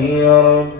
يا رب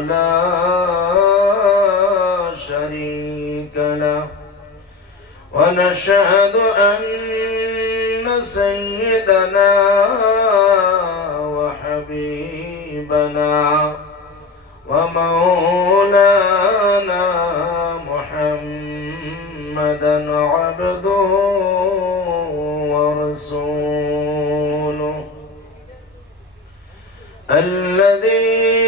لا شريك له. ونشهد أن سيدنا وحبيبنا ومولانا محمدا عبده ورسوله. الذي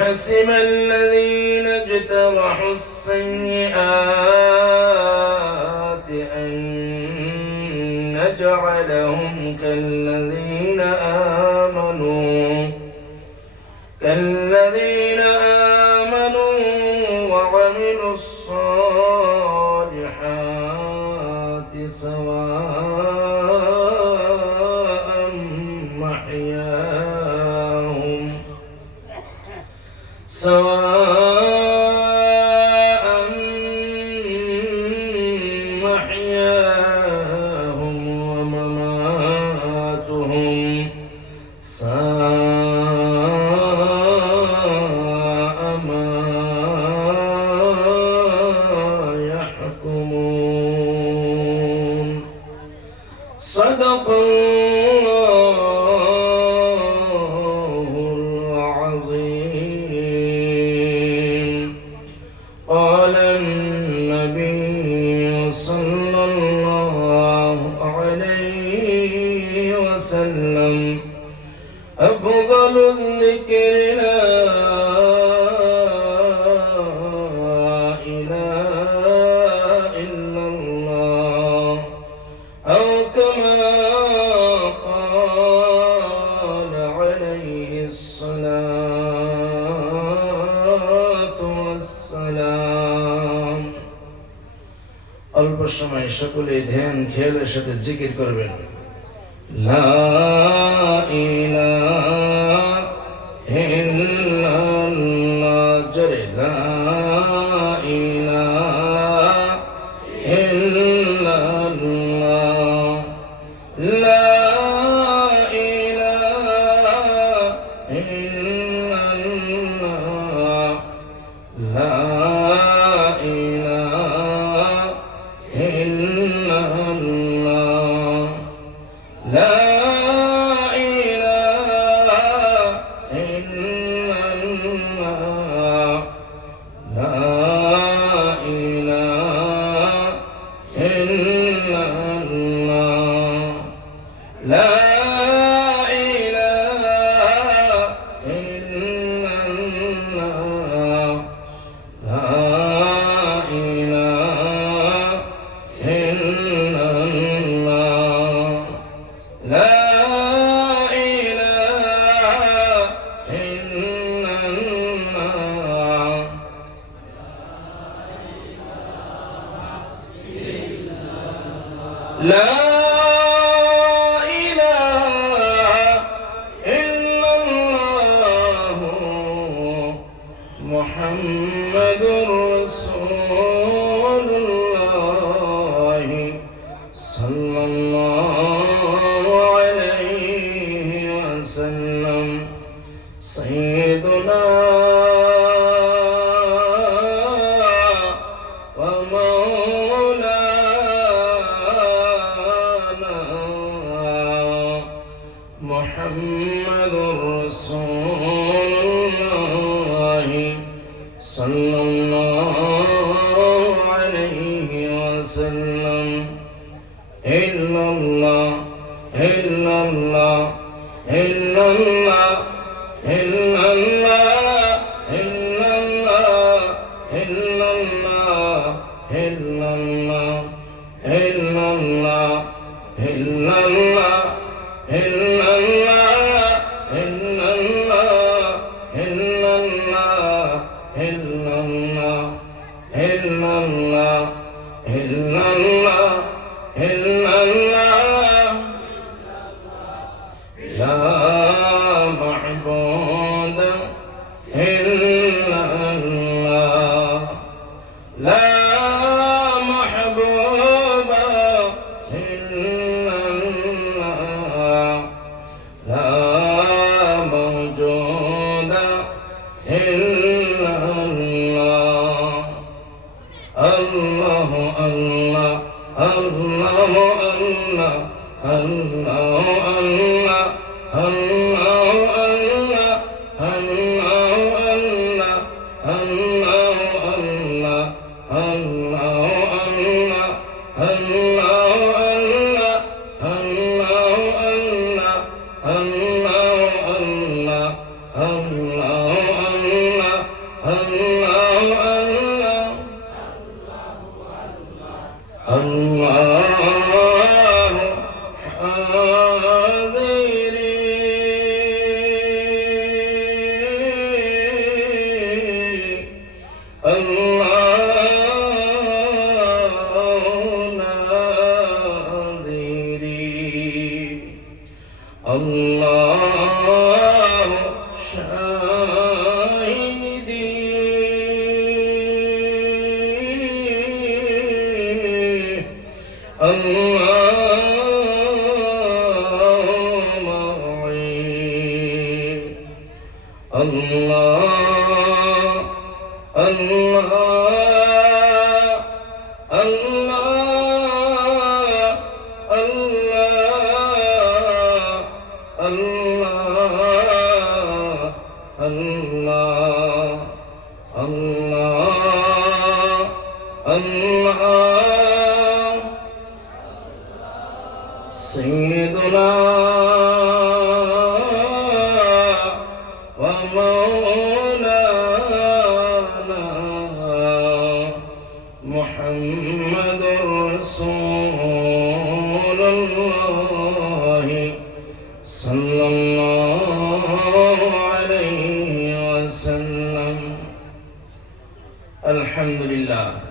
حسب الذين اجترحوا السيئات অল্প সময় সকলে ধ্যান খেয়ালের সাথে জিকির করবেন। লা ইলাহা Lớ محمد رسول and الله الله الله الله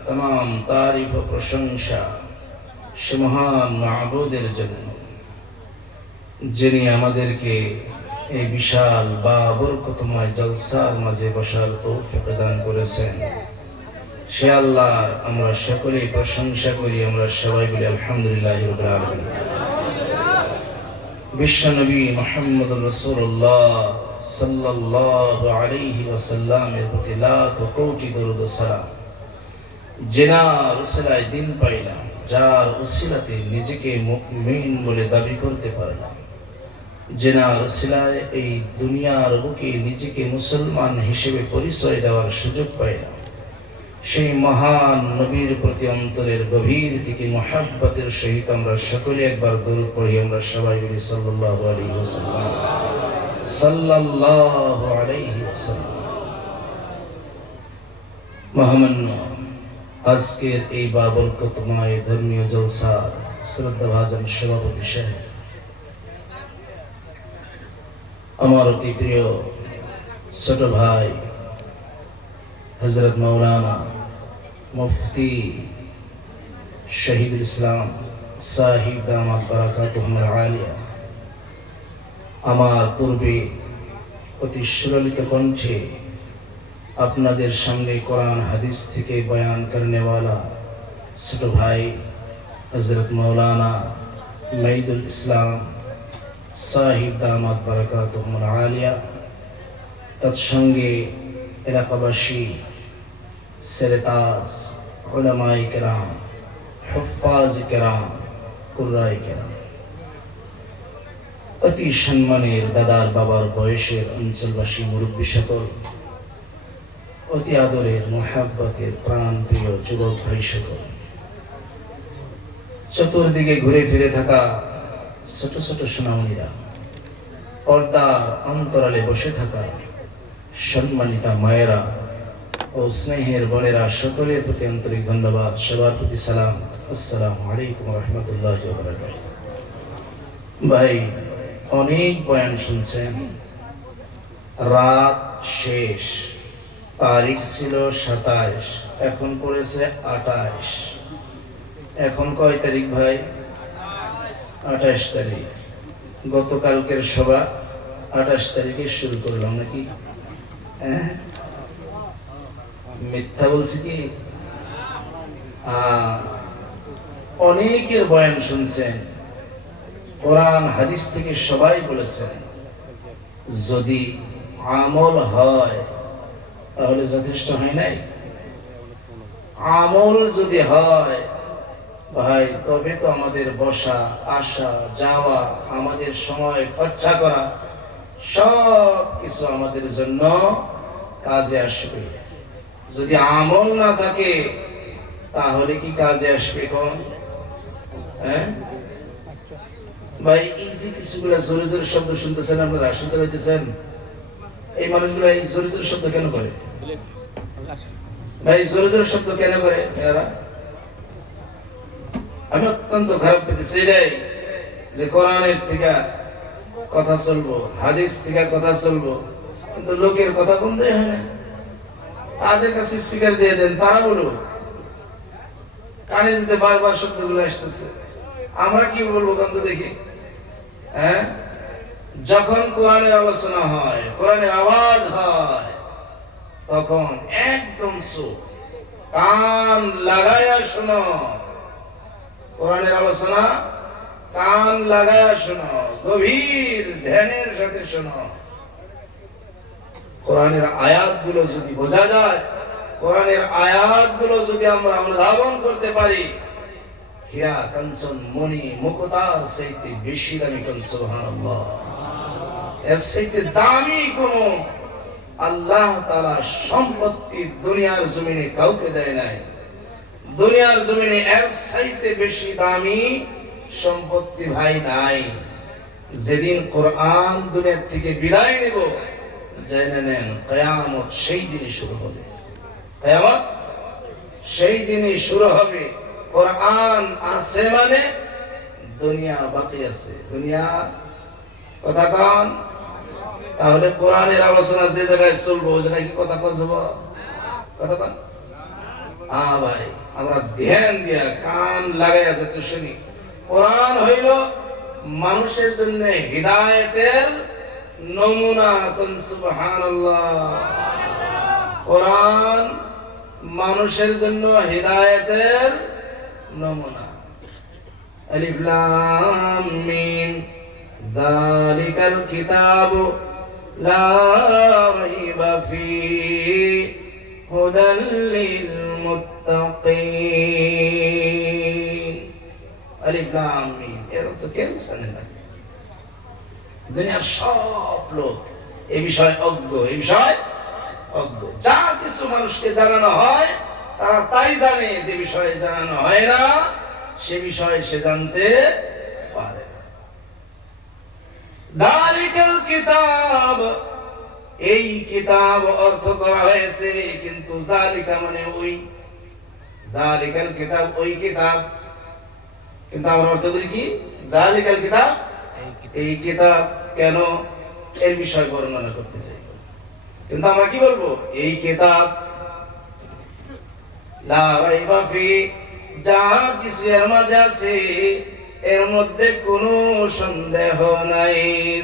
আলহামদুলিল্লাহ তাম তারিফ প্রশংসা সে মহান মাহবুদের জন্য। যিনি আমাদেরকে এই বিশাল বা বরকতময় জলসার মাঝে বসার তৌফিক দান করেছেন। সে আল্লাহর আমরা সকলেই প্রশংসা করি, আমরা সবাই বলি আলহামদুলিল্লাহ আলামিন। বিশ্বনবী মোহাম্মদ রসুল্লাহ সাল্লাল্লাহু আলাইহি ওয়াসাল্লামের প্রতি লাখ কোটি দরুদ সালাম। জেনার উসিলায় দিন পাইলাম, যার উসিলাতে নিজেকে মুমিন বলে দাবি করতে পারলাম। জেনার উসিলায় এই দুনিয়ার বুকে নিজেকে মুসলমান হিসেবে পরিচয় দেওয়ার সুযোগ পাইলাম। সেই মহান নবীর প্রতি অন্তরের গভীর থেকে মহাব্বতের সহিত আমরা সকলে একবার দূর পড়ি, আমরা সবাই বলি সাল্লাল্লাহু আলাইহি ওয়াসাল্লাম। সাল্লাল্লাহু আলাইহি ওয়াসাল্লাম। মহামান্য আজকের এই বাবরকতময় ধর্মীয় জলসার শ্রদ্ধাভাজন সভাপতি সাহেব। আমার অতি প্রিয় ছোট ভাই হজরত মৌলানা মুফতি শহীদুল ইসলাম সাহিব দামাত বারাকাত আলিয়া, আমার পূর্বে অতি সুললিত কণ্ঠে আপনাদের সামনে কোরআন হাদিস থেকে বয়ান করনেওয়ালা ছোট ভাই হজরত মৌলানা মঈদুল ইসলাম সাহিব দামাত বারাকাত আলিয়া, তৎসঙ্গে এলাকাবাসী সেরেতাজ ওলামাই কেরাম হফাজ কেরাম, কুর্রাই কেরাম। অতি সম্মানের দাদার বাবার বয়সের অঞ্চলবাসী মুরব্বী সকল অতি আদরের মোহাব্বতের প্রাণ প্রিয় যুবক ভাই সকল। চতুর্দিকে ঘুরে ফিরে থাকা ছোট ছোট সোনামণিরা, পর্দার অন্তরালে বসে থাকা সম্মানিতা মায়েরা ও স্নেহের বোনেরা সকলের প্রতি আন্তরিক ধন্যবাদ, সবার প্রতি সালাম। আসসালামু আলাইকুম রহমতুল্লাহ ভাই, অনেক বয়ান শুনছেন। রাত শেষ। তারিখ ছিল সাতাইশ, এখন পড়েছে আঠাইশ। এখন কয় তারিখ ভাই? আঠাশ তারিখ। গতকালকের সভা আঠাশ তারিখে শুরু করলাম নাকি? হ্যাঁ? মিথ্যা বলছি কি? অনেকের বয়ান শুনছেন। কোরআন, হাদিস থেকে সবাই বলেছেন, যদি আমল হয় তাহলে যথেষ্ট হয় নাই? আমল যদি হয়, ভাই, তবে তো আমাদের বসা, আসা, যাওয়া, আমাদের সময়, খরচা করা, সব কিছু আমাদের জন্য কাজে আসবে। যদি আমল না থাকে, তাহলে কি কাজে আসবে কোন হ্যাঁ? ভাই, এই যে কিছুগুলা জোরে জোরে শব্দ শুনতেছেন আপনারা, শুনতে পাইতেছেন? এই মানুষগুলা এই জোরে জোরে শব্দ কেন করে? ভাই, জোরে জোরে শব্দ কেন করে আমি অত্যন্ত খারাপ পেতেছি, এটাই যে কোরআনের থেকে কথা চলবো, হাদিস থেকে কথা চলবো, কিন্তু লোকের কথা বন্ধই হয় না। তাদের কাছে স্পিকার দিয়ে দেন, তারা বলুন কানে দিতে বারবার শব্দগুলো আসতেছে। আমরা কি বলব কন্ত দেখি। হ্যাঁ? যখন কোরআনের আলোচনা হয়, কোরআনের আওয়াজ হয় তখন একদম চুপ। কান লাগাইয়া শোনো। কোরআনের আলোচনা, কান লাগাইয়া শোনো। গভীর ধ্যানের সাথে শোনো। কোরআনের আয়াতগুলো যদি বোঝা যায়, কোরআনের আয়াতগুলো যদি আমরা অনুধাবন করতে পারি, হীরা কাঞ্চন মণি মুকুতার সেইতে বেশি দামি সুবহানাল্লাহ। এর সেইতে দামি কোন আল্লাহ তাআলা সম্পত্তি দুনিয়ার জমিনে কাউকে দেয় নাই। দুনিয়ার জমিনে এক সাইতে বেশি দামি সম্পত্তি ভাই নাই। যেদিন কোরআন দুনিয়ার থেকে বিদায় নেব, জেনে নেন কয়ামত সেই দিনই শুরু হবে। কয়ামত সেই দিনই শুরু হবে। কোরআন আছে মানে দুনিয়া বাকি আছে। দুনিয়া কথা কন। তাহলে কোরআনের আলোচনা যে জায়গায় চলবো, ওই জায়গায় কি কথা কব কথা হ্যাঁ ভাই, আমরা ধ্যান দিয়া কান লাগাইয়া যাতে শুনি। কোরআন হইল মানুষের জন্য হৃদায়তের নমুনা। কোন সুবহানাল্লাহ। কোরআন মানুষের জন্য হৃদায়তের নমুনা। আলিফ লাম মিম। যালিকাল কিতাবু এর অর্থ কেউ জানে না দুনিয়ার সব লোক এই বিষয়ে অজ্ঞ, এই বিষয় অজ্ঞ। যা কিছু মানুষকে জানানো হয়, তারা তাই জানে যে বিষয়ে জানানো হয় না। সে বিষয়ে সে জানতে জালিকাল কিতাব। এই কিতাব অর্থ করা হয়েছে কিন্তু জালিকা মানে ওই। জালিকাল কিতাব ওই কিতাব। কিন্তু আমরা অর্থ করি কি? জালিকাল কিতাব এই কিতাব। কেন এর বিষয় বর্ণনা করতে চাই কিন্তু আমরা কি বলব? এই কিতাব লা রাইবা ফি যা কিছু এর মাঝে আছে এর মধ্যে কোনো সন্দেহ নাই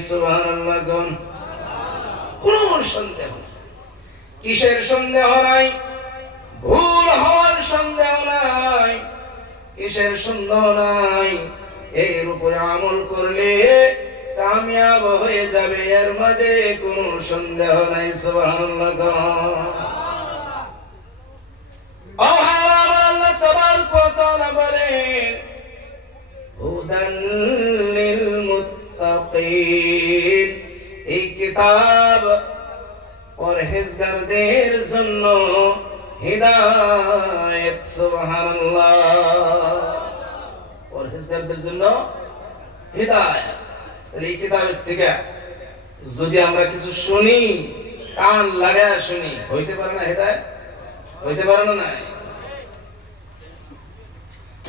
সুবহানাল্লাহ কোন সন্দেহ। কিসের সন্দেহ নাই? ভুল হওয়ার সন্দেহ নাই। কিসের সন্দেহ নাই? এর উপরে আমল করলে কামিয়াব হয়ে যাবে, এর মাঝে কোনো সন্দেহ নাই সুবহানাল্লাহ আল্লাহ তাবারক ওয়া বলেন লিল মুত্তাকিন এই কিতাব পরহেজগারদের জন্য হিদায়াত, সুবহানাল্লাহ। পরহেজগারদের জন্য হিদায়াত। এই কিতাবের থেকে যদি আমরা কিছু শুনি, কান লাগায় শুনি, হইতে পারে না হেদায়ত? হইতে পারে না নাই?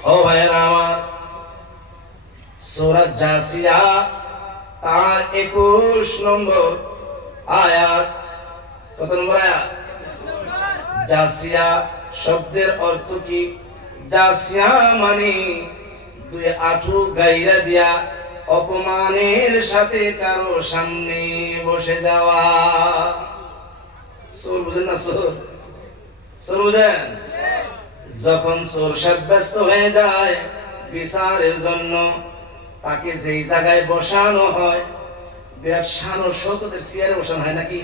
ও ভাইয়েরা আমার সূরা জাসিয়া, তার 21 নম্বর আয়াত। কত নম্বর আয়াত? জাসিয়া শব্দের অর্থ কি? জাসিয়া মানে দুই আঠু গাইরা দিয়া অপমানের সাথে কারও সামনে বসে যাওয়া। সোর বুঝেন না সোর? সোর বুঝেন? যখন চোর সাব্যস্ত হয়ে যায়, বিচারের জন্য তাকে যেই জায়গায় বসানো হয় বিরাট শানো শৌকতের চেয়ারে বসানো হয় নাকি?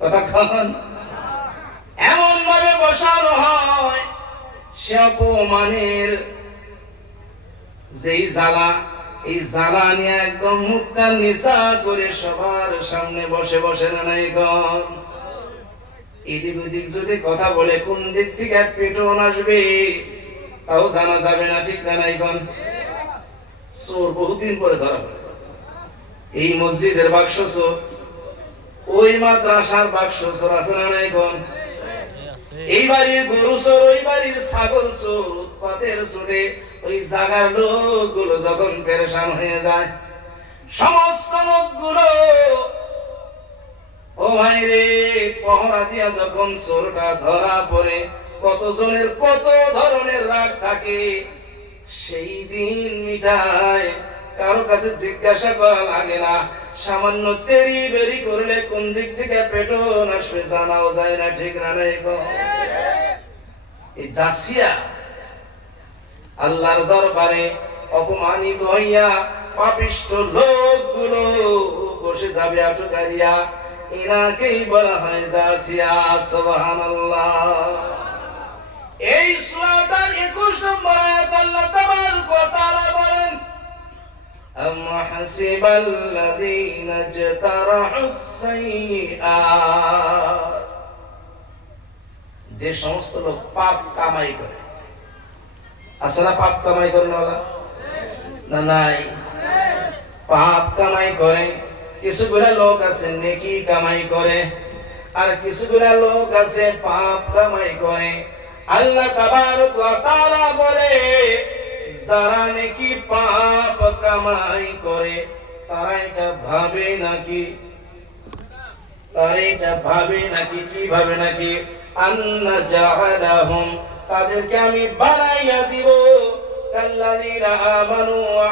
কতক্ষণ এমন ভাবে বসানো হয়, সে অপমানের যেই জ্বালা, এই জ্বালা নিয়ে একদম মুখটা নিশা করে সবার সামনে বসে বসে না নাই এদিক ওদিক যদি কথা বলে, কোন দিক থেকে পেটন আসবে, তাও জানা যাবে না, ঠিক না নাই গন চোর বহুদিন পরে ধরা পড়ে। এই মসজিদের বাক্স চোর। ওই মাদ্রাসার বাক্স চোর আছে না নাই গন এই বাড়ির গরু চোর, ওই বাড়ির ছাগল চোর, উৎপাতের চোরে ওই জাগার লোকগুলো যখন পেরেশান হয়ে যায়, সমস্ত লোকগুলো, ও ভাই রে, পহরা দিয়া যখন চোরটা ধরা পড়ে, কতজনের কত ধরনের রাগ থাকে সেই দিন মিঠাই কারও কাছে জিজ্ঞাসা করা লাগে না। সামান্য তেরি বেরি করলে কোন দিক থেকে পেটন আসবে জানাও যায় না, ঠিক না নাই এই জাসিয়া আল্লাহর দরবারে অপমানিত হইয়া পাপিষ্ট লোকগুলো বসে যাবে আটকারিয়া এনাকেই বলা হয় জাসিয়া, সুবহানাল্লাহ। এই সূরাটার 21 নম্বর আয়াত আল্লাহ তাবারক ওয়া তাআলা বলেন أم حسب الذين اجترحوا السيئات যে সমস্ত লোক পাপ কামাই করে আছে না পাপ কামাই করে না ওরা? না নাই পাপ কামাই করে কিছুগুলা লোক আছে নেকি কামাই করে আর কিছুগুলা লোক আছে পাপ কামাই করে আল্লাহ তাবারক ওয়া তাআলা বলে, যারা নাকি পাপ কামাই করে, তারা এটা ভাবে নাকি? তারা এটা ভাবে নাকি, কি ভাবে নাকি? আন্না জাহালাহুম, তাদেরকে আমি বানাইয়া দিব। কাল্লাযীনা আমানু ওয়া